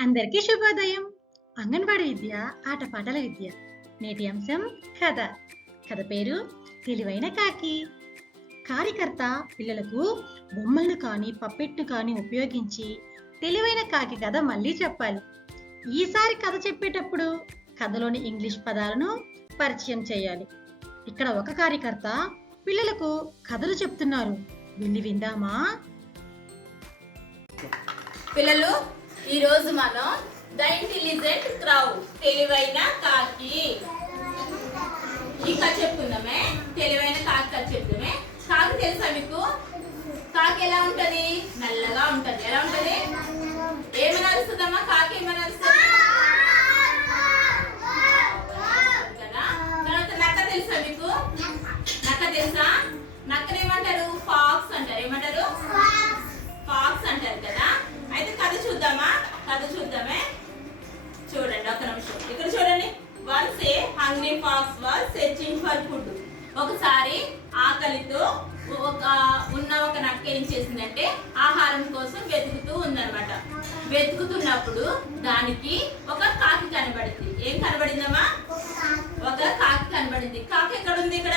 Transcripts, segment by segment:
అందరికీ శుభోదయం. అంగన్వాడీ విద్య ఆటపాటల విద్య నేటి అంశం కథ. కథ పేరు తెలివైన కాకి. కార్యకర్త పిల్లలకు బొమ్మలను కానీ పప్పెట్ను కానీ ఉపయోగించి తెలివైన కాకి కథ మళ్ళీ చెప్పాలి. ఈసారి కథ చెప్పేటప్పుడు కథలోని ఇంగ్లీష్ పదాలను పరిచయం చేయాలి. ఇక్కడ ఒక కార్యకర్త పిల్లలకు కథలు చెప్తున్నారు. వెళ్ళి విందామా? పిల్లలు ఈరోజు మనం ద ఇంటెలిజెంట్ క్రౌ తెలివైన కాకి. ఈ కథ చెప్పుకుందామే తెలివైన కాకి కథ చెప్తామే కాకి తెలుసా మీకు? కాకి ఎలా ఉంటది? నల్లగా ఉంటది. ఎలా ఉంటది? ఏమని అరుస్తుందమ్మా? కాకి ఏమని అరుస్తుంది? చూద్దామా? కథ చూద్దామే? చూడండి ఒక నిమిషం. ఇక్కడ చూడండి once a hungry fox was searching for food. ఒకసారి ఆకలితో ఒక ఉన్న ఒక నక్క ఏం చేసిందంటే ఆహారం కోసం వెతుకుతూ ఉందన్నమాట. వెతుకుతున్నప్పుడు దానికి ఒక కాకి కనబడింది. ఏం కనబడిందమ్మా? ఒక కాకి కనబడింది. కాకి ఎక్కడ ఉంది ఇక్కడ?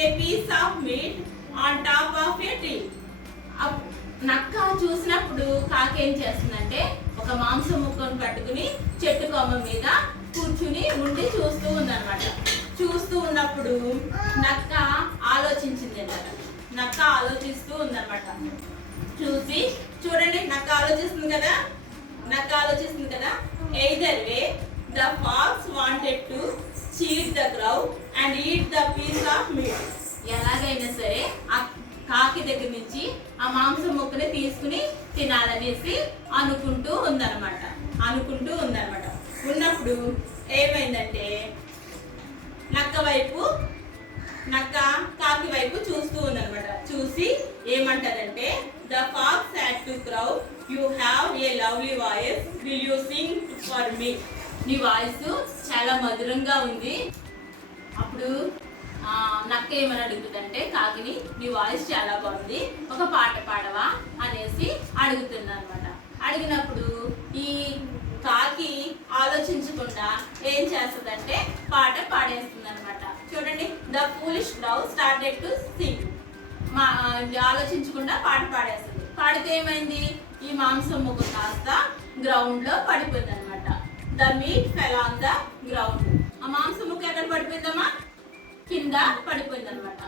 A piece piece of meat on top of tree. నక్క చూసినప్పుడు కాకి ఏం చేస్తుందంటే ఒక మాంసం ముక్కను పట్టుకుని చెట్టు కొమ్మ మీద కూర్చుని ఉండి చూస్తూ ఉందన్నమాట. చూస్తూ ఉన్నప్పుడు నక్క ఆలోచించింది అన్నమాట నక్క ఆలోచిస్తూ ఉందన్నమాట. చూసి చూడండి నక్క ఆలోచిస్తుంది కదా? నక్క ఆలోచిస్తుంది కదా? Either way the fox wanted to cheat the crow and eat the piece of meat ఎలాగైనా సరే ఆ కాకి దగ్గర నుంచి ఆ మాంసం ముక్కని తీసుకుని తినాలనేసి అనుకుంటూ ఉందన్నమాట. అనుకుంటూ ఉందన్నమాట. ఉన్నప్పుడు ఏమైందంటే నక్క వైపు నక్క కాకి వైపు చూస్తూ ఉందన్నమాట. చూసి ఏమంటారంటే the fox had to crow you have a lovely voice will you sing for me నీ వాయిస్ చాలా మధురంగా ఉంది. అప్పుడు నక్క ఏమని అడుగుతుందంటే కాకిని నీ వాయిస్ చాలా బాగుంది. ఒక పాట పాడవా? అనేసి అడుగుతుంది అనమాట అడిగినప్పుడు ఈ కాకి ఆలోచించకుండా ఏం చేస్తుందంటే పాట పాడేస్తుంది అనమాట చూడండి the foolish crow started to sing. మా ఆలోచించకుండా పాట పాడేస్తుంది. పాడితే ఏమైంది? ఈ మాంసం ముక్క కాస్త గ్రౌండ్లో పడిపోయింది అనమాట the meat fell on the ground. ఆ మాంసం ముక్క ఎక్కడ పడిపోయిందమ్మా? కింద పడిపోయింది అనమాట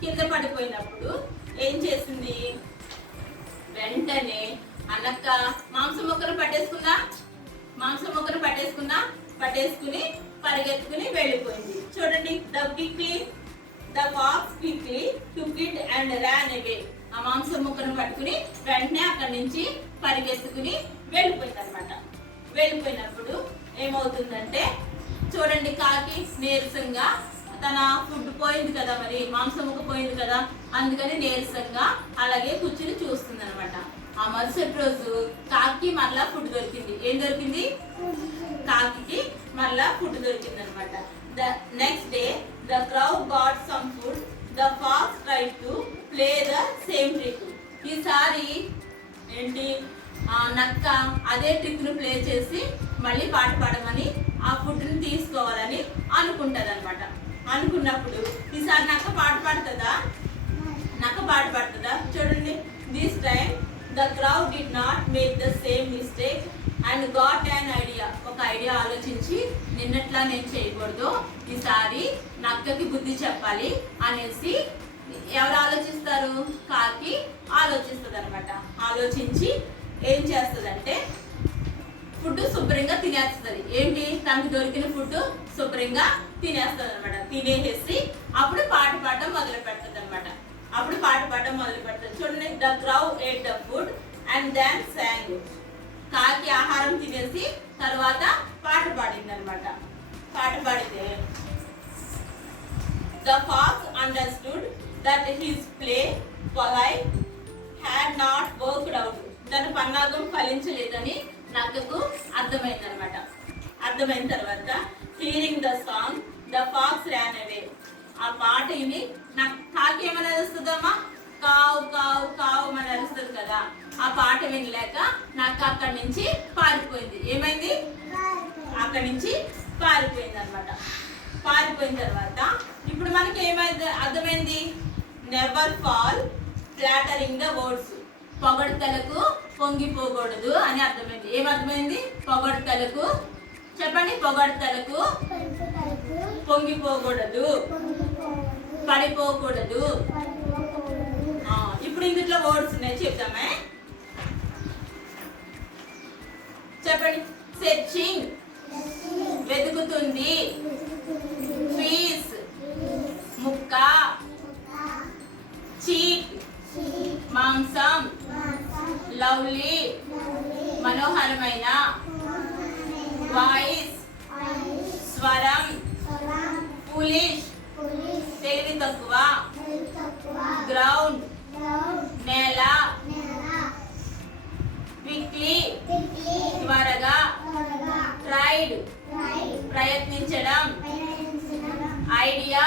కింద పడిపోయినప్పుడు ఏం చేసింది? వెంటనే అనక్క మాంసం మొక్కలు పట్టేసుకుందా? మాంసం మొక్కలు పట్టేసుకుందా? పట్టేసుకుని పరిగెత్తుకుని వెళ్ళిపోయింది. చూడండి the quickly the fox quickly took it and ran away ఆ మాంసం ముక్కను పట్టుకుని వెంటనే అక్కడి నుంచి పరిగెత్తుకుని వెళ్ళిపోయింది అనమాట వెళ్ళిపోయినప్పుడు ఏమవుతుందంటే చూడండి కాకి నీరసంగా తన ఫుడ్ పోయింది కదా మరి మాంసం పోయింది కదా అందుకని నీరసంగా అలాగే కూర్చుని చూస్తుంది అనమాట ఆ మరుసటి రోజు కాకి మరలా ఫుడ్ దొరికింది. ఏం దొరికింది? కాకి మరలా ఫుడ్ దొరికింది అనమాట the next day the crow got some food the fox try to play the same trick. ఈసారి ఏంటి? నక్క అదే ట్రిక్ను ప్లే చేసి మళ్ళీ పాట పాడమని ఆ ఫుడ్ని తీసుకోవాలని అనుకుంటుంది అనమాట అనుకున్నప్పుడు ఈసారి నక్క పాట పడుతుందా? నక్క పాట పడుతుందా? చూడండి. This time the crow did not make the same mistake and got an idea ఒక ఐడియా ఆలోచించి నిన్నట్లా నేను చేయకూడదు. ఈసారి నక్కకి బుద్ధి చెప్పాలి అనేసి ఎవరు ఆలోచిస్తారు? కాకి ఆలోచిస్తుంది అనమాట ఆలోచించి ఏం చేస్తుందంటే ఫుడ్ శుభ్రంగా తినేస్తుంది. ఏంటి? తనకు దొరికిన ఫుడ్ శుభ్రంగా తినేస్తుంది అనమాట తినేసేసి అప్పుడు పాట పాడడం మొదలు పెడుతుంది అనమాట అప్పుడు పాట పాడడం మొదలు పెడుతుంది. చూడండి the crow ate the food and then sang కాకి ఆహారం తినేసి తర్వాత పాట పాడింది అనమాట పాట పాడితే the fox understood that his play ploy had not worked out తన పన్నాగం ఫలించలేదని అర్థమైంది అనమాట అర్థమైన తర్వాత hearing the song the fox ran away ఆ పాట విని నాకు కాకి ఏమైనా వస్తుందమ్మా కావు కావు కావు అని అరుస్తుంది కదా? ఆ పాట వినలేక నాకు అక్కడి నుంచి పారిపోయింది. ఏమైంది? అక్కడి నుంచి పారిపోయింది అనమాట పారిపోయిన తర్వాత ఇప్పుడు మనకి ఏమైంది? అర్థమైంది? Never fall flattering the words పొగడ్తలకు పొంగిపోకూడదు అని అర్థమైంది. ఏమర్థమైంది పొగడ్తలకు చెప్పండి. పొగడ్తలకు పొంగిపోకూడదు. పడిపోకూడదు. ఇప్పుడు ఇందులో వర్డ్స్ ఉన్నాయి. చెప్తామే ఫులిష్ తెలివి తక్కువ. గ్రౌండ్. నేల. క్విక్లీ త్వరగా. ట్రైడ్ ప్రయత్నించడం. ఐడియా.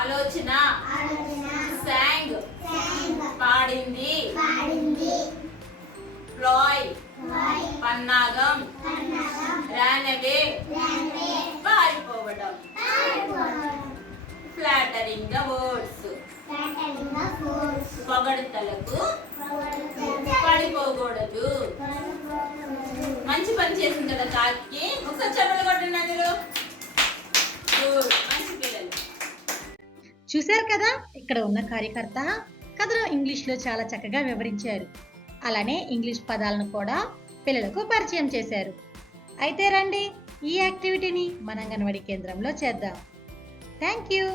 ఆలోచన. శాంగ్ పాడింది. ప్లాయ్ పన్నాగం. రానవే పారిపోవడం. ఫ్లాటరింగ్ ద వర్డ్స్ పొగడతలకు పడిపోకూడదు. మంచి పని చేసింది కదా కాకి. ఒకసారి చెప్పలు కొట్టండి అందులో Good. మంచి పిల్లలు. చూశారు కదా? ఇక్కడ ఉన్న కార్యకర్త కథను ఇంగ్లీష్లో చాలా చక్కగా వివరించారు. అలానే ఇంగ్లీష్ పదాలను కూడా పిల్లలకు పరిచయం చేశారు. అయితే రండి ఈ యాక్టివిటీని మన అంగన్వాడీ కేంద్రంలో చేద్దాం. Thank you